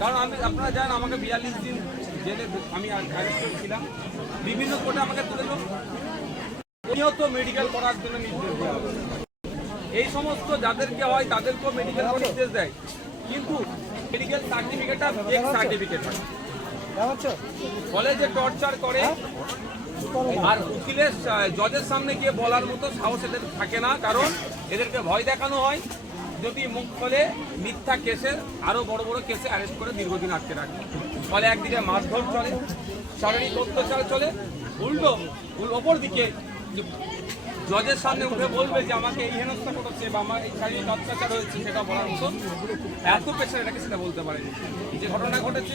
কারণ আপনারা জানেন আমাকে 42 দিন জেলে আমি অ্যারেস্ট ছিলাম, বিভিন্ন কোর্টে আমাকে তুলে নিয়ত মেডিকেল করার জন্য নির্দেশ দেওয়া হবে। এই সমস্ত যাদেরকে হয় তাদেরকেও মেডিকেল করার নির্দেশ দেয়, কিন্তু মেডিকেল সার্টিফিকেটটা ফেক সার্টিফিকেট হয়। ফলে যে টর্চার করে আর উকিলের জজের সামনে গিয়ে বলার মতো সাহস এদের থাকে না, কারণ এদেরকে ভয় দেখানো হয় যদি মুখ খোলে মিথ্যা কেসে আরো বড় বড় কেসে অ্যারেস্ট করে দীর্ঘদিন আটকে রাখে। ফলে একদিকে মারধর চলে, শারীরিক অত্যাচার চলে, উল্টো অপর দিকে জজের সামনে উঠে বলবে যে আমাকে এই হেনস্থা করেছে বা আমার এই শারীরিক অত্যাচার হয়েছে সেটা বলার মতো এত প্রেশার এটাকে সেটা বলতে পারেনি। যে ঘটনা ঘটেছে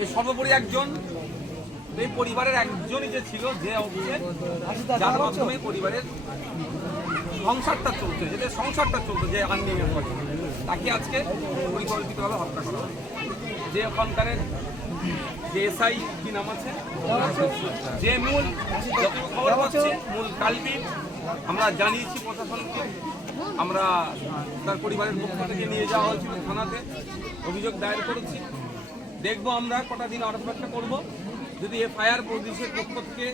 এই সর্বোপরি একজন এই পরিবারের একজনই যে ছিল, যে যার মাধ্যমে পরিবারের সংসারটা চলছে, যেটা সংসারটা চলতো, যে আর্নিংয়ের ফলে তাকে আজকে পরিকল্পিতভাবে হত্যা করা হয়। যে ওখানকারের যে এসআই কি নাম আছে, যে মূল খবর পাচ্ছে মূল কালপিট আমরা জানিয়েছি প্রশাসনকে, আমরা তার পরিবারের পক্ষ থেকে নিয়ে যাওয়া হয়েছিল থানাতে, অভিযোগ দায়ের করেছি। দেখবো আমরা কটা দিন অপেক্ষা করবো, যদি এফআইআর পুলিশের পক্ষ থেকে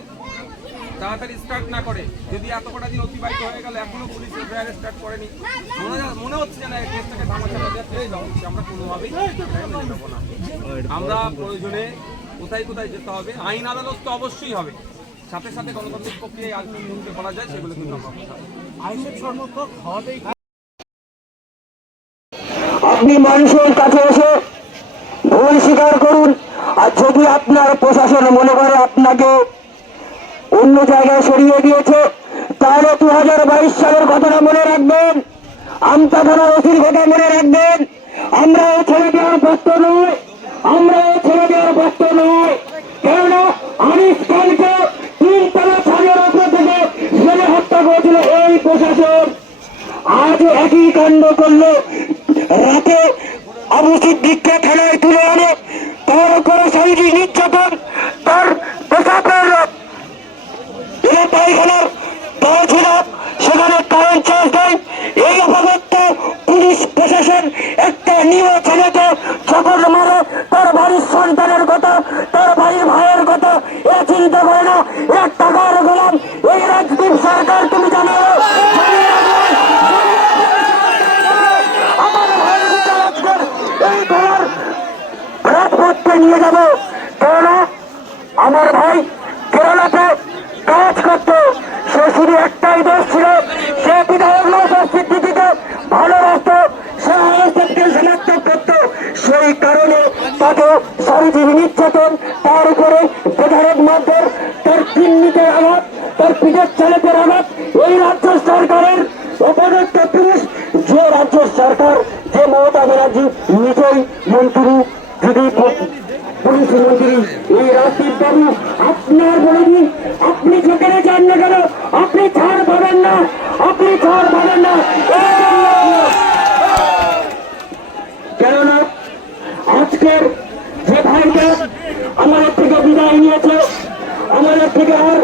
তাড়াতাড়ি স্টার্ট না করে, যদি এত কটা দিন অতিবাহিত হয়ে গেল এখনো পুলিশ এফআইআর স্টার্ট করেনি, মনে হচ্ছে যে না এই কেসটাকে ধামাচাপা দিয়ে ফেলে যাওয়া হচ্ছে, আমরা কোনোভাবেই নেবো না। আমরা প্রয়োজনে কোথায় কোথায় যেতে হবে, আইন আদালত তো অবশ্যই হবে, সাথে সাথে গণতান্ত্রিক প্রক্রিয়ায় আর কোন করা যায় সেগুলো কিন্তু আমরা আইনের সমর্থক হওয়াতেই আপনি মানুষের কাছে এসে ভুল স্বীকার করুন। আর যদি আপনার প্রশাসন মনে করে আপনাকে অন্য জায়গায় সরিয়ে দিয়েছে, তাহলে 2022 সালের ঘটনা মনে রাখবেন, আমতা থানার ওসির কথা মনে রাখবেন। আমরা ছেড়ে দেওয়ার পাত্র নই, আমরা ছেড়ে দেওয়ার পাত্র নই। কেননা আনিস খানকে 3 তলা ছাদের উপর থেকে ফেলে হত্যা করেছিল এই প্রশাসন। আজ একই কাণ্ড করলো, রাতে আবু সিদ্দিককে থানায় তুলে আনে, তার উপরে শারীরিক নির্যাতন, তার পেশাবের পায়খানার সেখানে কারেন্ট চার্জ দেয়। এই অপরাধ পুলিশ প্রশাসন একটা নিয়ে ছেলেকে চকর মারে, তার বাড়ির সন্তানের কথা, তার বাড়ির ভাইয়ের কথা এ চিন্তা করে না। এক টাকার গোলাম এই রাজদীপ সরকার, তুমি জানো আমার ভাইয়ের এই ঘর রাজপথে নিয়ে যাবো। কেননা আমার ভাই কেরালাতে কাজ করত, সে শুধু একটাই দোষ ছিল, সে বিধায়ক সিদ্দিকিকে ভালোবাসত, সে আলোচককে সমর্থন করত। সেই কারণে তাকে শারীরিক নির্যাতন, তার উপরে বিধায়ক মারধর, তার কিডনিতে আঘাত, তার পিঠের চালকের আঘাত। এই রাজ্য সরকারের অপদস্থ পুলিশ, যে রাজ্য সরকার, যে মমতা ব্যানার্জি নিজেই মন্ত্রী, যদি পুলিশ মন্ত্রী এই রাজদীপ বাবু, আপনার বলেনি আপনি যেখানে যান না কেন আপনি ছাড় পাবেন না, আপনি ছাড় পাবেন না। কেননা আজকের যে ভাইটা আমাদের থেকে বিদায় নিয়েছে, আমাদের থেকে আর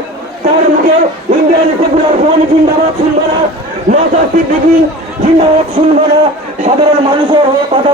তার মুখে ইন্ডিয়ান সেকুলার ফ্রন্ট জিন্দাবাদ শুনবো না, নওশাদ সিদ্দিকী জিন্দাবাদ শুনবো না। সাধারণ মানুষের হয়ে কথা